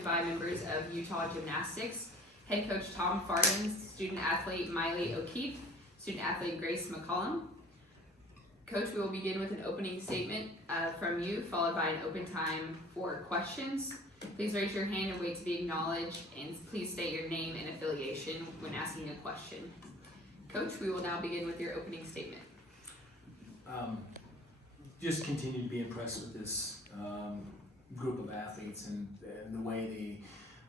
hosted by members of Utah Gymnastics, Head Coach Tom Farden, Student Athlete Maile O'Keefe, Student Athlete Grace McCallum. Coach, we will begin with an opening statement from you, followed by an open time for questions. Please raise your hand and wait to be acknowledged, and please state your name and affiliation when asking a question. Coach, we will now begin with your opening statement. Just continue to be impressed with this group of athletes and the way they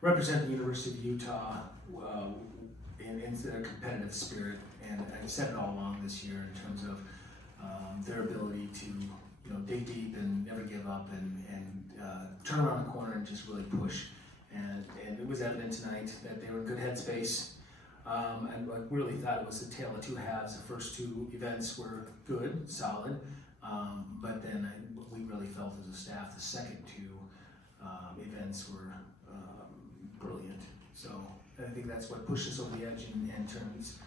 represent the University of Utah in their competitive spirit. And I've said it all along this year in terms of their ability to dig deep and never give up and turn around the corner and just really push. And it was evident tonight that they were in good headspace. And I really thought it was a tale of two halves. The first two events were good, solid, but then we really felt as a staff the second two events were brilliant. So I think that's what pushed us over the edge in terms,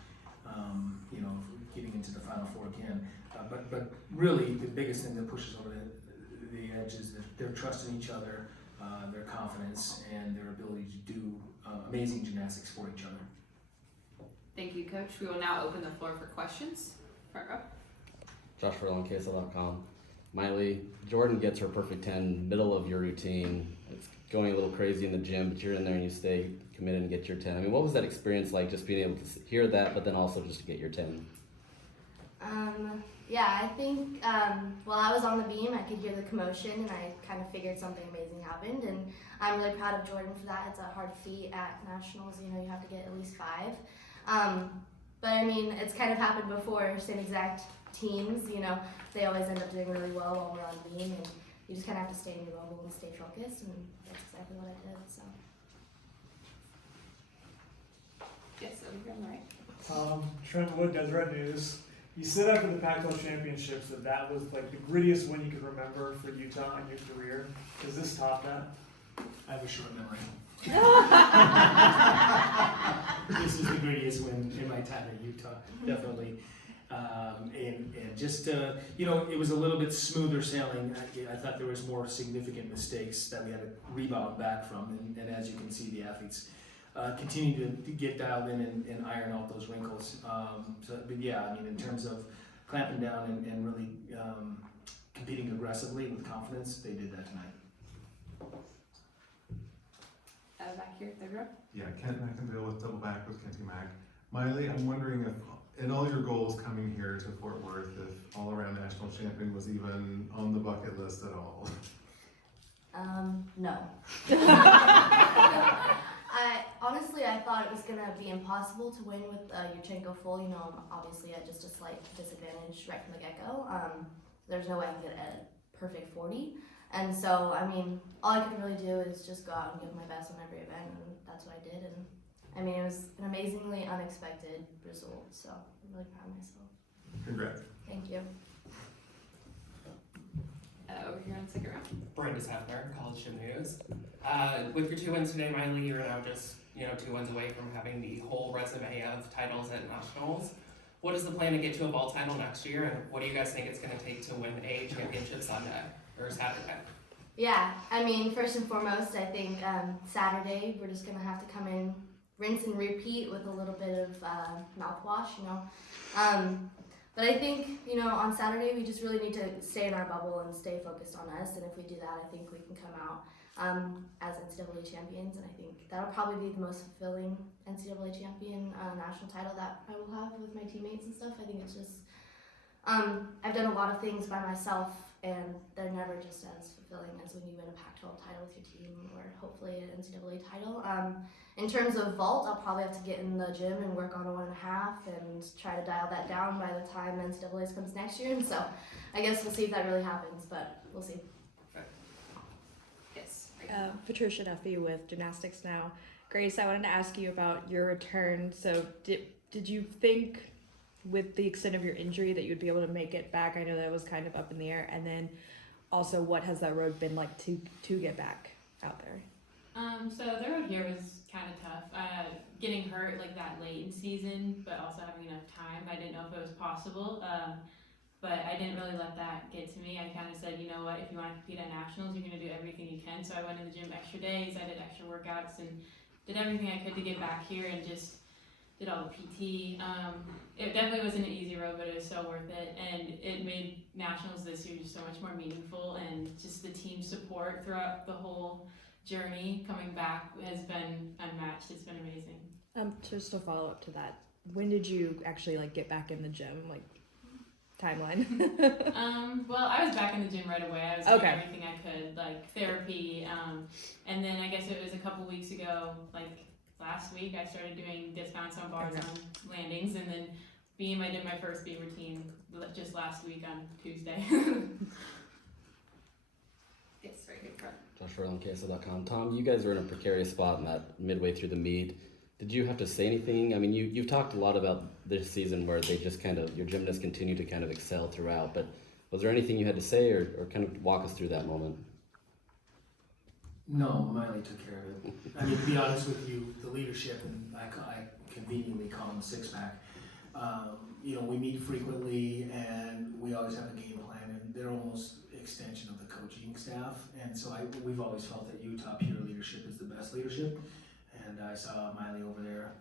getting into the Final Four again. But really, the biggest thing that pushes over the edge is their trust in each other, their confidence, and their ability to do amazing gymnastics for each other. Thank you, Coach. We will now open the floor for questions. Front row. Josh Furlong, KSL.com. Maile, Jordan gets her perfect 10, middle of your routine. It's going a little crazy in the gym, but you're in there and you stay committed and get your 10. I mean, what was that experience like, just being able to hear that, but then also just to get your 10? Yeah, I think while I was on the beam, I could hear the commotion, and I kind of figured something amazing happened, and I'm really proud of Jordan for that. It's a hard feat at nationals. You have to get at least 5. But I mean, it's kind of happened before, same exact teams, they always end up doing really well while we're on beam, and you just kind of have to stay in your bubble and stay focused, and that's exactly what I did, so. Yes, over here on the right. Trent Wood, Deseret News. You said after the Pac-12 championships that was like the grittiest win you could remember for Utah in your career. Does this top that? I have a short memory. This is the greatest win in my time at Utah, definitely. And just, it was a little bit smoother sailing. I thought there was more significant mistakes that we had to rebound back from. And as you can see, the athletes continue to get dialed in and iron out those wrinkles. But yeah, I mean, in terms of clamping down and really competing aggressively with confidence, they did that tonight. Back here, third row. Yeah, Kent McInville with Double Back with Kenty Mac. Maile, I'm wondering if in all your goals coming here to Fort Worth, if all-around national champion was even on the bucket list at all? No. I thought it was gonna be impossible to win with Yurchenko full. I'm obviously at just a slight disadvantage right from the get-go. There's no way I can get a perfect 40. And so, I mean, all I could really do is just go out and give my best on every event, and that's what I did. And I mean, it was an amazingly unexpected result, so I'm really proud of myself. Congrats. Thank you. Over here on the second row. Brenda Safner, College Gym News. With your 2 wins today, Maile, you're now just 2 wins away from having the whole resume of titles at nationals. What is the plan to get to a vault title next year, and what do you guys think it's going to take to win a championship Sunday or Saturday? Yeah, I mean, first and foremost, I think Saturday we're just gonna have to come in, rinse and repeat with a little bit of mouthwash, But I think, on Saturday we just really need to stay in our bubble and stay focused on us. And if we do that, I think we can come out as NCAA champions. And I think that'll probably be the most fulfilling NCAA champion national title that I will have with my teammates and stuff. I think it's just, I've done a lot of things by myself, and they're never just as fulfilling as when you win a Pac-12 title with your team, or hopefully an NCAA title. In terms of vault, I'll probably have to get in the gym and work on a 1.5 and try to dial that down by the time NCAA comes next year. And so I guess we'll see if that really happens, but we'll see. Yes. Patricia Duffy with Gymnastics Now. Grace, I wanted to ask you about your return. So did you think with the extent of your injury that you'd be able to make it back? I know that was kind of up in the air. And then also, what has that road been like to get back out there? So the road here was kind of tough. Getting hurt like that late in season, but also having enough time. I didn't know if it was possible. but I didn't really let that get to me. I kind of said, you know what, if you want to compete at nationals, you're going to do everything you can. So I went in the gym extra days, I did extra workouts, and did everything I could to get back here and just did all the PT. It definitely wasn't an easy road, but it was so worth it. And it made nationals this year just so much more meaningful, and just the team support throughout the whole journey coming back has been unmatched. It's been amazing. Just to follow up to that, when did you actually like get back in the gym? Like timeline? Well, I was back in the gym right away. I was doing everything I could, like therapy. And then I guess it was a couple weeks ago, like last week, I started doing dismounts on bars on landings, and then I did my first beam routine just last week on Tuesday. Yes, right here front. Josh Farden, KSL.com. Tom, you guys were in a precarious spot in that midway through the meet. Did you have to say anything? I mean, you've talked a lot about this season where they just your gymnasts continue to kind of excel throughout, but was there anything you had to say or kind of walk us through that moment? No, Maile took care of it. I mean, to be honest with you, the leadership, and I conveniently call them six-pack, we meet frequently and we always have a game plan, and they're almost extension of the coaching staff. And so we've always felt that Utah pure leadership is the best leadership. And I saw Maile over there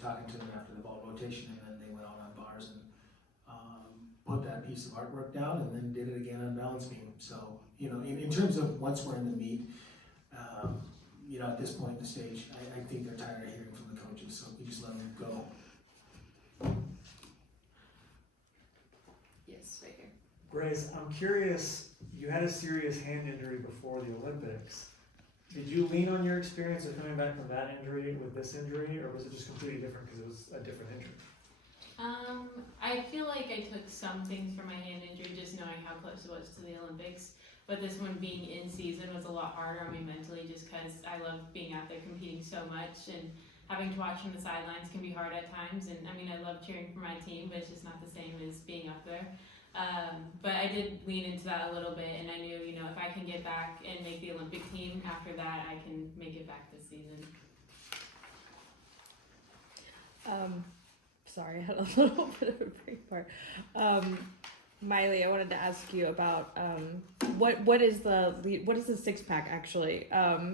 talking to them after the ball rotation, and then they went out on bars and put that piece of artwork down, and then did it again on balance beam. So, in terms of once we're in the meet, at this point in the stage, I think they're tired of hearing from the coaches, so we just let them go. Yes, right here. Grace, I'm curious, you had a serious hand injury before the Olympics. Did you lean on your experience of coming back from that injury with this injury, or was it just completely different because it was a different injury? I feel like I took some things from my hand injury, just knowing how close it was to the Olympics. But this one being in season was a lot harder on me mentally, just because I love being out there competing so much, and having to watch from the sidelines can be hard at times. And I mean, I love cheering for my team, but it's just not the same as being up there. But I did lean into that a little bit, and I knew, if I can get back and make the Olympic team after that, I can make it back this season. Sorry, I had a little bit of a break part. Maile, I wanted to ask you about what is the six pack actually?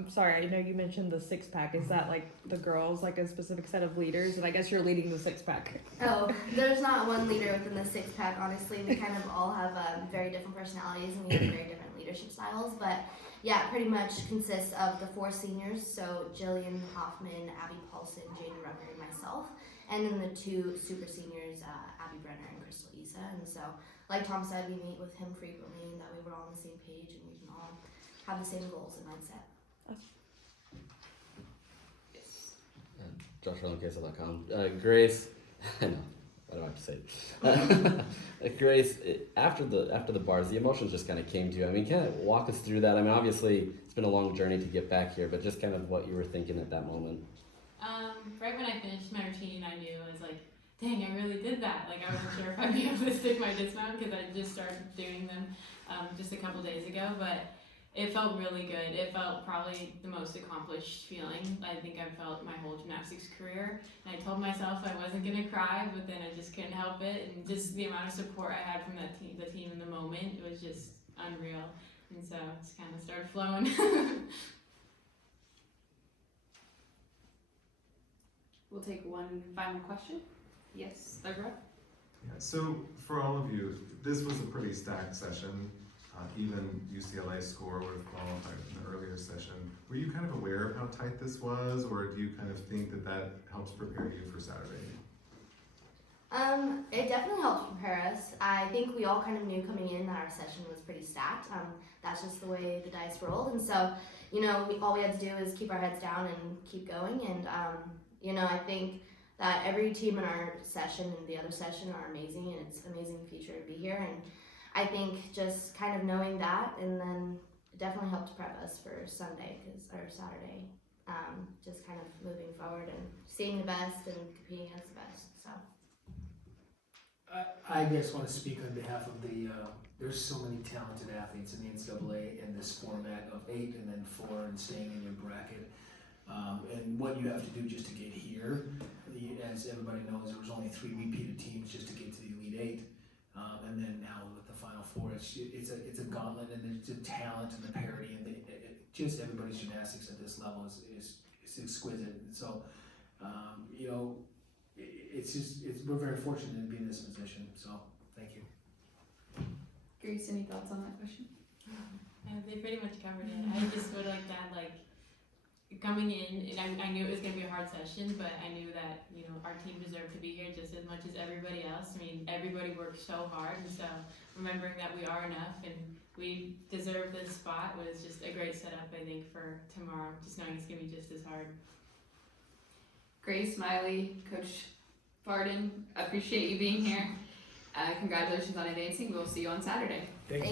Sorry, I know you mentioned the six pack. Is that like the girls, like a specific set of leaders? And I guess you're leading the six pack. Oh, there's not one leader within the six pack, honestly. We kind of all have very different personalities, and we have very different leadership styles. But yeah, pretty much consists of the 4 seniors, so Jillian Hoffman, Abby Paulson, Jaden Rucker, and myself. And then the 2 super seniors, Abby Brenner and Crystal Isa. And so, like Tom said, we meet with him frequently, and that way we're all on the same page and we can all have the same goals and mindset. Josh Farden, KSL.com. Grace, I know, I don't have to say it. Grace, after the bars, the emotions just kind of came to you. I mean, kind of walk us through that. I mean, obviously, it's been a long journey to get back here, but just kind of what you were thinking at that moment. Right when I finished my routine, I knew, I was like, dang, I really did that. Like, I wasn't sure if I'd be able to stick my dismount because I just started doing them just a couple days ago, but it felt really good. It felt probably the most accomplished feeling I think I've felt my whole gymnastics career. And I told myself I wasn't gonna cry, but then I just couldn't help it. And just the amount of support I had from the team in the moment, it was just unreal. And so it just kind of started flowing. We'll take one final question. Yes, third row. Yeah, so for all of you, this was a pretty stacked session. Even UCLA's score would have qualified in the earlier session. Were you kind of aware of how tight this was, or do you kind of think that helps prepare you for Saturday? It definitely helps prepare us. I think we all kind of knew coming in that our session was pretty stacked. That's just the way the dice rolled, and so all we had to do is keep our heads down and keep going. And I think that every team in our session and the other session are amazing, and it's an amazing feature to be here. And I think just kind of knowing that, and then it definitely helped prep us for Saturday, just kind of moving forward and seeing the best and competing against the best. So I just want to speak on behalf of there's so many talented athletes in the NCAA in this format of 8 and then 4 and staying in your bracket. And what you have to do just to get here, as everybody knows, there was only 3 repeated teams just to get to the Elite 8. and then now with the Final Four, it's a gauntlet, and there's the talent and the parity, and just everybody's gymnastics at this level is exquisite. And so, you know, we're very fortunate to be in this position. So, thank you. Grace, any thoughts on that question? They pretty much covered it. I just would like to add, like, coming in, and I knew it was going to be a hard session, but I knew that, you know, our team deserved to be here just as much as everybody else. I mean, everybody worked so hard, and so remembering that we are enough and we deserve this spot was just a great setup, I think, for tomorrow, just knowing it's going to be just as hard. Grace, Maile, Coach Farden, appreciate you being here. Congratulations on advancing. We'll see you on Saturday. Thank you.